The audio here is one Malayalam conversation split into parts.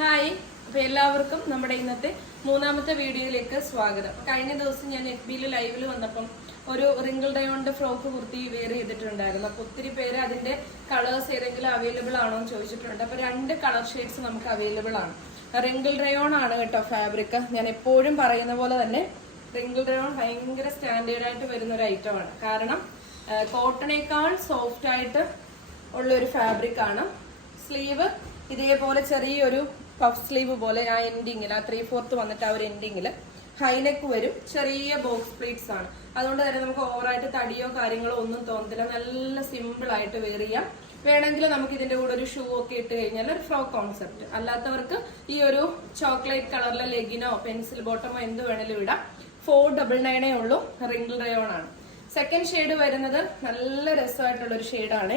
ഹായ്. അപ്പൊ എല്ലാവർക്കും നമ്മുടെ ഇന്നത്തെ മൂന്നാമത്തെ വീഡിയോയിലേക്ക് സ്വാഗതം. കഴിഞ്ഞ ദിവസം ഞാൻ എഫ് ബിയിൽ ലൈവിൽ വന്നപ്പം ഒരു റിങ്കിൾ ഡയോണിന്റെ ഫ്രോക്ക് കുർത്തി വെയർ ചെയ്തിട്ടുണ്ടായിരുന്നു. അപ്പൊ ഒത്തിരി പേര് അതിന്റെ കളേഴ്സ് ഏതെങ്കിലും അവൈലബിൾ ആണോ എന്ന് ചോദിച്ചിട്ടുണ്ട്. അപ്പോൾ രണ്ട് കളർ ഷെയ്ഡ്സ് നമുക്ക് അവൈലബിൾ ആണ്. റിങ്കിൾ ഡയോൺ ആണ് കേട്ടോ ഫാബ്രിക് ഞാൻ എപ്പോഴും പറയുന്ന പോലെ തന്നെ റിങ്കിൾ ഡയോൺ ഭയങ്കര സ്റ്റാൻഡേർഡ് ആയിട്ട് വരുന്ന ഒരു ഐറ്റം ആണ്. കാരണം കോട്ടണേക്കാൾ സോഫ്റ്റ് ആയിട്ട് ഉള്ള ഒരു ഫാബ്രിക് ആണ്. സ്ലീവ് ഇതേപോലെ ചെറിയൊരു പഫ് സ്ലീവ് പോലെ ആ എൻഡിങ്ങിൽ ആ ത്രീ ഫോർത്ത് വന്നിട്ട് ആ ഒരു എൻഡിങ്ങിൽ ഹൈനെക്ക് വരും. ചെറിയ ബോക്സ് പ്ലീറ്റ്സ് ആണ്. അതുകൊണ്ട് തന്നെ നമുക്ക് ഓവറായിട്ട് തടിയോ കാര്യങ്ങളോ ഒന്നും തോന്നത്തില്ല. നല്ല സിമ്പിൾ ആയിട്ട് വെയർ ചെയ്യാം. വേണമെങ്കിൽ നമുക്ക് ഇതിന്റെ കൂടെ ഒരു ഷൂ ഒക്കെ ഇട്ട് കഴിഞ്ഞാൽ ഒരു ഫ്രോക്ക് കോൺസെപ്റ്റ് അല്ലാത്തവർക്ക് ഈ ഒരു ചോക്ലേറ്റ് കളറിലെ ലെഗിനോ പെൻസിൽ ബോട്ടമോ എന്ത് വേണേലും ഇടാം. ഫോർ ഡബിൾ നയനേ ഉള്ളൂ. റിംഗിൾ റയോൺ ആണ്. സെക്കൻഡ് ഷെയ്ഡ് വരുന്നത് നല്ല രസമായിട്ടുള്ള ഒരു ഷെയ്ഡാണ്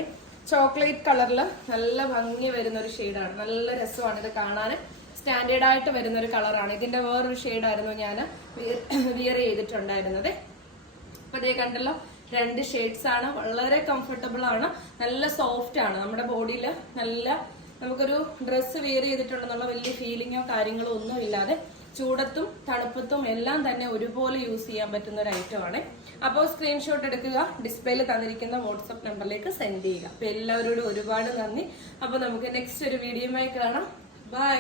ചോക്ലേറ്റ് കളറിൽ നല്ല ഭംഗി വരുന്ന ഒരു ഷെയ്ഡാണ് നല്ല രസമാണ് ഇത് കാണാൻ. സ്റ്റാൻഡേർഡ് ആയിട്ട് വരുന്ന ഒരു കളറാണ് ഇതിന്റെ വേറൊരു ഷെയ്ഡായിരുന്നു ഞാൻ വിയർ ചെയ്തിട്ടുണ്ടായിരുന്നത്. അപ്പൊ ഇതേ കണ്ടല്ലോ രണ്ട് ഷെയ്ഡ്സ് ആണ്. വളരെ കംഫർട്ടബിൾ ആണ്. നല്ല സോഫ്റ്റ് ആണ്. നമ്മുടെ ബോഡിയിൽ നല്ല നമുക്കൊരു ഡ്രസ്സ് വെയർ ചെയ്തിട്ടുണ്ടെന്നുള്ള വലിയ ഫീലിങ്ങോ കാര്യങ്ങളോ ഒന്നും ഇല്ലാതെ ചൂടത്തും തണുപ്പത്തും എല്ലാം തന്നെ ഒരുപോലെ യൂസ് ചെയ്യാൻ പറ്റുന്ന ഒരു ഐറ്റം ആണ്. അപ്പോൾ സ്ക്രീൻഷോട്ട് എടുക്കുക ഡിസ്പ്ലേയിൽ തന്നിരിക്കുന്ന വാട്സപ്പ് നമ്പറിലേക്ക് സെൻഡ് ചെയ്യുക. അപ്പൊ എല്ലാവരോടും ഒരുപാട് നന്ദി. അപ്പോൾ നമുക്ക് നെക്സ്റ്റ് ഒരു വീഡിയോയുമായി കാണാം. ബൈ